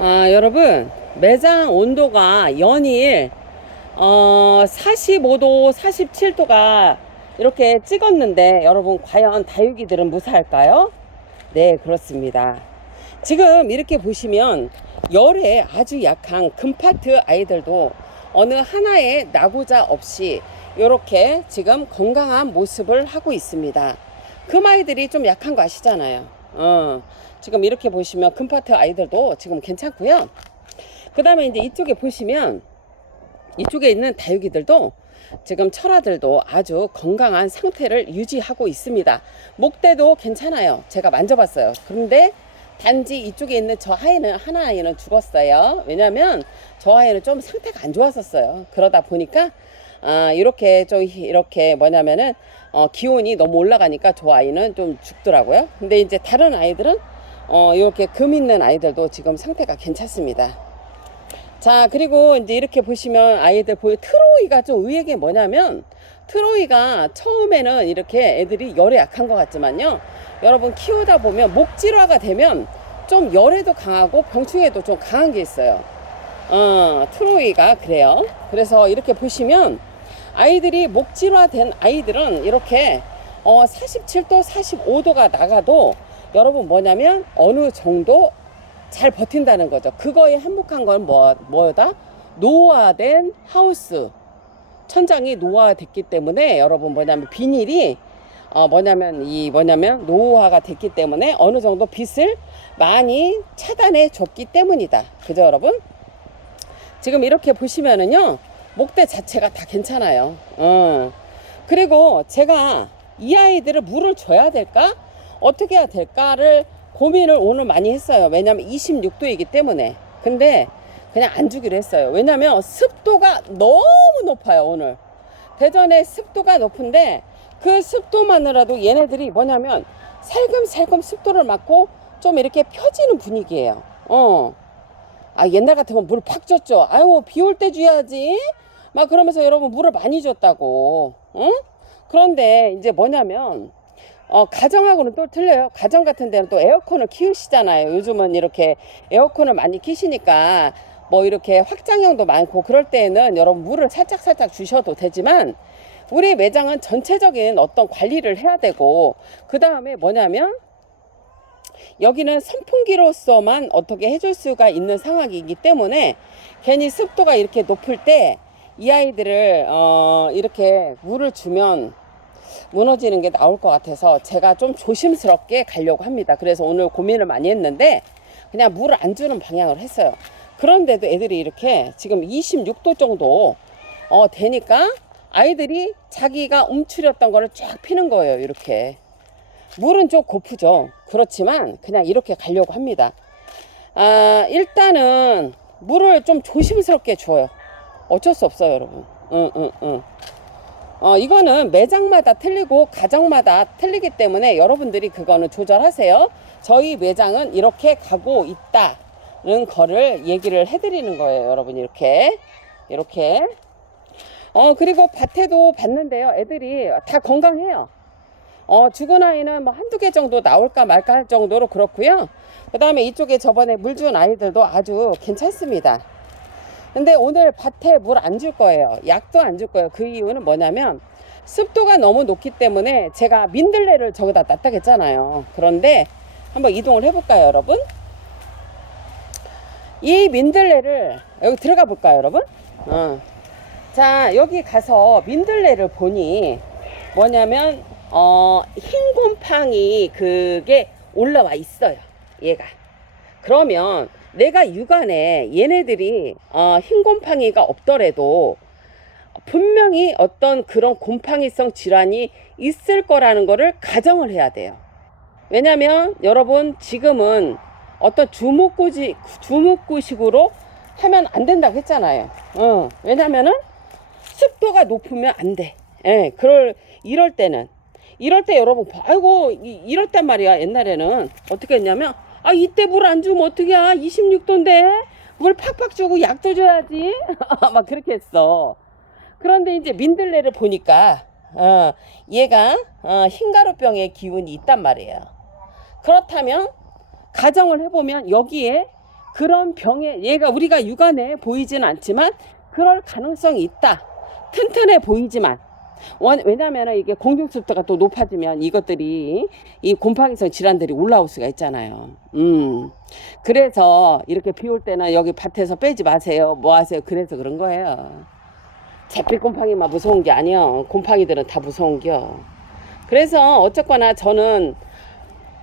여러분, 매장 온도가 연일 45도, 47도가 이렇게 찍었는데 여러분 과연 다육이들은 무사할까요? 네, 그렇습니다. 지금 이렇게 보시면 열에 아주 약한 금파트 아이들도 어느 하나의 낙오자 없이 이렇게 지금 건강한 모습을 하고 있습니다. 금 아이들이 좀 약한 거 아시잖아요. 지금 이렇게 보시면 금파트 아이들도 지금 괜찮고요. 그 다음에 이제 이쪽에 보시면 이쪽에 있는 다육이들도 지금 철아들도 아주 건강한 상태를 유지하고 있습니다. 목대도 괜찮아요. 제가 만져봤어요. 그런데 단지 이쪽에 있는 저 아이는 하나 아이는 죽었어요. 왜냐면 저 아이는 좀 상태가 안 좋았었어요. 그러다 보니까 이렇게 좀 이렇게 뭐냐면은 기온이 너무 올라가니까 저 아이는 좀 죽더라고요. 근데 이제 다른 아이들은 이렇게 금 있는 아이들도 지금 상태가 괜찮습니다. 자, 그리고 이제 이렇게 보시면 아이들 트로이가 좀 의외의 게 뭐냐면 트로이가 처음에는 이렇게 애들이 열에 약한 것 같지만요, 여러분 키우다 보면 목질화가 되면 좀 열에도 강하고 병충해도 좀 강한 게 있어요. 트로이가 그래요. 그래서 이렇게 보시면 아이들이 목질화된 아이들은 이렇게 47도 45도가 나가도 여러분 뭐냐면 어느 정도 잘 버틴다는 거죠. 그거에 한몫한 건 뭐다? 노화된 하우스. 천장이 노화됐기 때문에 여러분 뭐냐면 비닐이 뭐냐면 노화가 됐기 때문에 어느 정도 빛을 많이 차단해 줬기 때문이다. 그죠, 여러분? 지금 이렇게 보시면은요, 목대 자체가 다 괜찮아요. 그리고 제가 이 아이들을 물을 줘야 될까? 어떻게 해야 될까를 고민을 오늘 많이 했어요. 왜냐면 26도이기 때문에. 근데 그냥 안 주기로 했어요. 왜냐면 습도가 너무 높아요, 오늘. 대전에 습도가 높은데 그 습도만으로도 얘네들이 뭐냐면 살금살금 습도를 맞고 좀 이렇게 펴지는 분위기예요. 옛날 같으면 물 팍 줬죠. 아유, 비 올 때 줘야지. 막 그러면서 여러분 물을 많이 줬다고. 그런데 이제 뭐냐면 가정하고는 또 틀려요. 가정 같은 데는 또 에어컨을 키우시잖아요. 요즘은 이렇게 에어컨을 많이 키시니까 뭐 이렇게 확장형도 많고 그럴 때에는 여러분 물을 살짝 주셔도 되지만 우리 매장은 전체적인 어떤 관리를 해야 되고, 그 다음에 뭐냐면 여기는 선풍기로서만 어떻게 해줄 수가 있는 상황이기 때문에 괜히 습도가 이렇게 높을 때 이 아이들을 이렇게 물을 주면 무너지는 게 나올 것 같아서 제가 좀 조심스럽게 가려고 합니다. 그래서 오늘 고민을 많이 했는데 그냥 물을 안 주는 방향으로 했어요. 그런데도 애들이 이렇게 지금 26도 정도 되니까 아이들이 자기가 움츠렸던 거를 쫙 피는 거예요. 이렇게 물은 좀 고프죠. 그렇지만 그냥 이렇게 가려고 합니다. 일단은 물을 좀 조심스럽게 줘요. 어쩔 수 없어요, 여러분. 이거는 매장마다 틀리고 가정마다 틀리기 때문에 여러분들이 그거는 조절하세요. 저희 매장은 이렇게 가고 있다는 거를 얘기를 해드리는 거예요, 여러분. 이렇게 그리고 밭에도 봤는데요, 애들이 다 건강해요. 죽은 아이는 뭐 한두 개 정도 나올까 말까 할 정도로 그렇고요. 그 다음에 이쪽에 저번에 물 준 아이들도 아주 괜찮습니다. 근데 오늘 밭에 물 안 줄 거예요. 약도 안 줄 거예요. 그 이유는 뭐냐면 습도가 너무 높기 때문에 제가 민들레를 저기다 놨다 했잖아요. 그런데 한번 이동을 해볼까요, 여러분? 이 민들레를 여기 들어가 볼까요, 여러분? 자, 여기 가서 민들레를 보니 뭐냐면 흰 곰팡이 그게 올라와 있어요, 얘가. 그러면 내가 육안에 얘네들이 흰 곰팡이가 없더라도 분명히 어떤 그런 곰팡이성 질환이 있을 거라는 거를 가정을 해야 돼요. 왜냐면 여러분 지금은 어떤 주목구식으로 하면 안 된다고 했잖아요. 왜냐면은 습도가 높으면 안 돼. 예, 이럴 때 여러분, 아이고, 이럴 때 말이야. 옛날에는 어떻게 했냐면, 이때 물 안 주면 어떡해. 26도인데 물 팍팍 주고 약도 줘야지. 막 그렇게 했어. 그런데 이제 민들레를 보니까 얘가 흰가루병의 기운이 있단 말이에요. 그렇다면 가정을 해보면 여기에 그런 병에 얘가 우리가 육안에 보이지는 않지만 그럴 가능성이 있다. 튼튼해 보이지만 왜냐하면 이게 공중습도가 또 높아지면 이것들이 이 곰팡이성 질환들이 올라올 수가 있잖아요. 그래서 이렇게 비 올 때는 여기 밭에서 빼지 마세요. 뭐 하세요? 그래서 그런 거예요. 잿빛 곰팡이만 무서운 게 아니요. 곰팡이들은 다 무서운겨. 그래서 어쨌거나 저는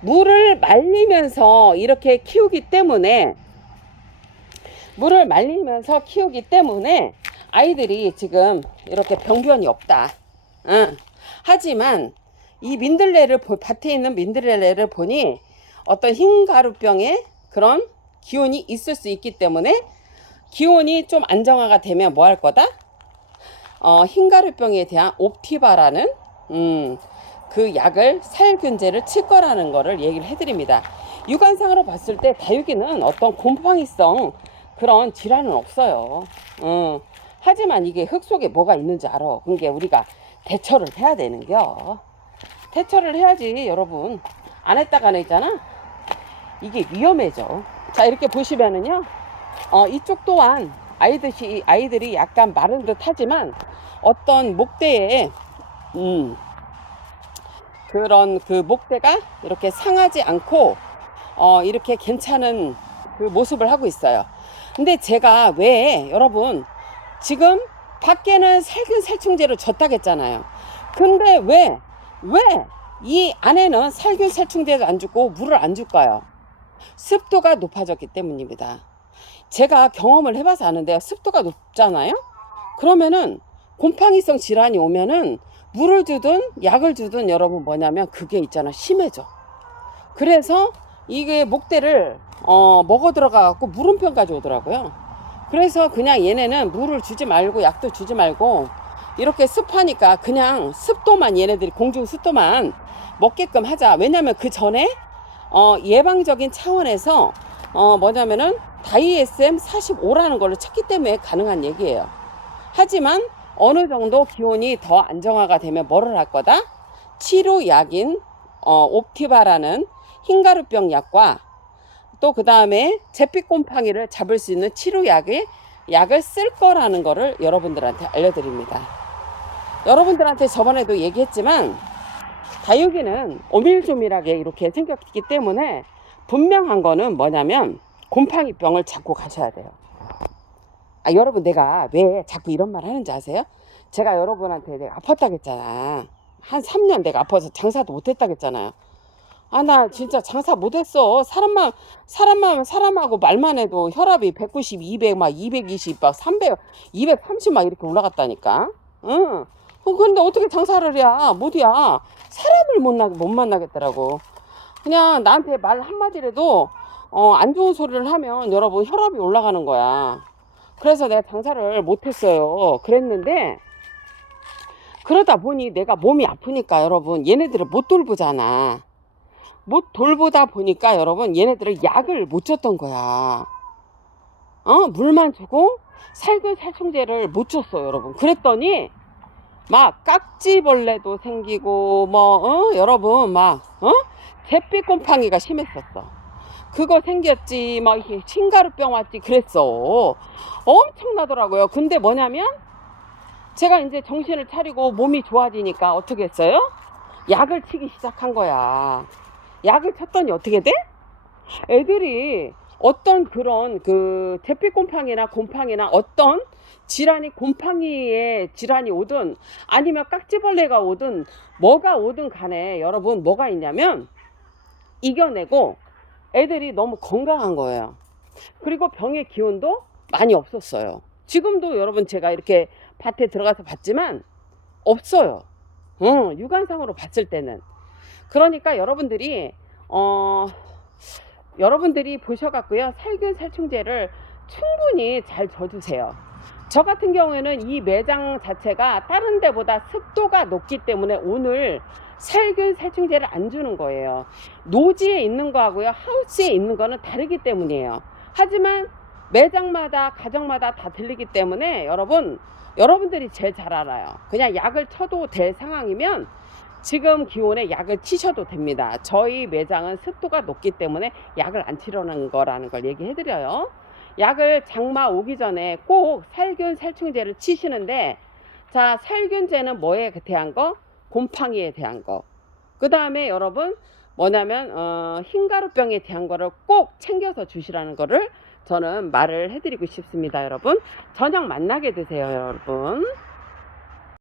물을 말리면서 이렇게 키우기 때문에 아이들이 지금 이렇게 병변이 없다. 하지만 이 민들레를 밭에 있는 민들레를 보니 어떤 흰가루병에 그런 기운이 있을 수 있기 때문에 기온이 좀 안정화가 되면 뭐 할 거다? 흰가루병에 대한 옵티바라는 그 약을 살균제를 칠 거라는 거를 얘기를 해드립니다. 육안상으로 봤을 때 다육이는 어떤 곰팡이성 그런 질환은 없어요. 하지만 이게 흙 속에 뭐가 있는지 알아. 그러니까 우리가 대처를 해야 되는겨. 대처를 해야지 여러분. 안 했다가는 있잖아. 이게 위험해져. 자, 이렇게 보시면은요. 이쪽 또한 아이들이 약간 마른 듯 하지만 어떤 목대에 그런 그 목대가 이렇게 상하지 않고 이렇게 괜찮은 그 모습을 하고 있어요. 근데 제가 왜 여러분 지금 밖에는 살균살충제를 줬다겠잖아요. 근데 왜 이 안에는 살균살충제도 안 주고 물을 안 줄까요? 습도가 높아졌기 때문입니다. 제가 경험을 해봐서 아는데요. 습도가 높잖아요. 그러면은 곰팡이성 질환이 오면은 물을 주든 약을 주든 여러분 뭐냐면 그게 있잖아 심해져. 그래서 이게 목대를 먹어 들어가 갖고 물음표까지 오더라고요. 그래서 그냥 얘네는 물을 주지 말고 약도 주지 말고 이렇게 습하니까 그냥 습도만 얘네들이 공중 습도만 먹게끔 하자. 왜냐면 그 전에 예방적인 차원에서 뭐냐면은 다이에스엠 45라는 걸로 쳤기 때문에 가능한 얘기예요. 하지만 어느 정도 기온이 더 안정화가 되면 뭐를 할 거다? 치료약인 옵티바라는 흰가루병 약과 또 그 다음에 잿빛 곰팡이를 잡을 수 있는 약을 쓸 거라는 거를 여러분들한테 알려드립니다. 여러분들한테 저번에도 얘기했지만 다육이는 오밀조밀하게 이렇게 생겼기 때문에 분명한 거는 뭐냐면 곰팡이병을 잡고 가셔야 돼요. 여러분 내가 왜 자꾸 이런 말 하는지 아세요? 제가 여러분한테 내가 아팠다고 했잖아. 한 3년 내가 아파서 장사도 못했다고 했잖아요. 나 진짜 장사 못했어. 사람하고 말만 해도 혈압이 190, 200, 막 220, 막 300, 230 막 이렇게 올라갔다니까. 근데 어떻게 장사를 해야? 못이야. 사람을 못 만나겠더라고. 그냥 나한테 말 한마디라도 안 좋은 소리를 하면 여러분 혈압이 올라가는 거야. 그래서 내가 장사를 못했어요. 그랬는데 그러다 보니 내가 몸이 아프니까 여러분 얘네들을 못 돌보잖아. 못 돌보다 보니까 여러분 얘네들을 약을 못 줬던 거야. 물만 주고 살균살충제를 못 줬어 여러분. 그랬더니 막 깍지벌레도 생기고 여러분 잿빛 곰팡이가 심했었어. 그거 생겼지 막 흰가루병 왔지 그랬어. 엄청나더라고요. 근데 뭐냐면 제가 이제 정신을 차리고 몸이 좋아지니까 어떻게 했어요? 약을 치기 시작한 거야. 약을 쳤더니 어떻게 돼? 애들이 어떤 그런 그 잿빛 곰팡이나 어떤 질환이 곰팡이의 질환이 오든 아니면 깍지벌레가 오든 뭐가 오든 간에 여러분 뭐가 있냐면 이겨내고 애들이 너무 건강한 거예요. 그리고 병의 기운도 많이 없었어요. 지금도 여러분 제가 이렇게 밭에 들어가서 봤지만 없어요. 육안상으로 봤을 때는. 그러니까 여러분들이 보셔갖고요 살균살충제를 충분히 잘 줘주세요. 저 같은 경우에는 이 매장 자체가 다른 데보다 습도가 높기 때문에 오늘 살균살충제를 안 주는 거예요. 노지에 있는 거하고요 하우스에 있는 거는 다르기 때문이에요. 하지만 매장마다 가정마다 다 들리기 때문에 여러분들이 제일 잘 알아요. 그냥 약을 쳐도 될 상황이면 지금 기온에 약을 치셔도 됩니다. 저희 매장은 습도가 높기 때문에 약을 안 치려는 거라는 걸 얘기해 드려요. 약을 장마 오기 전에 꼭 살균 살충제를 치시는데, 자, 살균제는 뭐에 대한 거? 곰팡이에 대한 거. 그 다음에 여러분 뭐냐면 흰가루병에 대한 거를 꼭 챙겨서 주시라는 거를 저는 말을 해드리고 싶습니다. 여러분 저녁 만나게 되세요 여러분.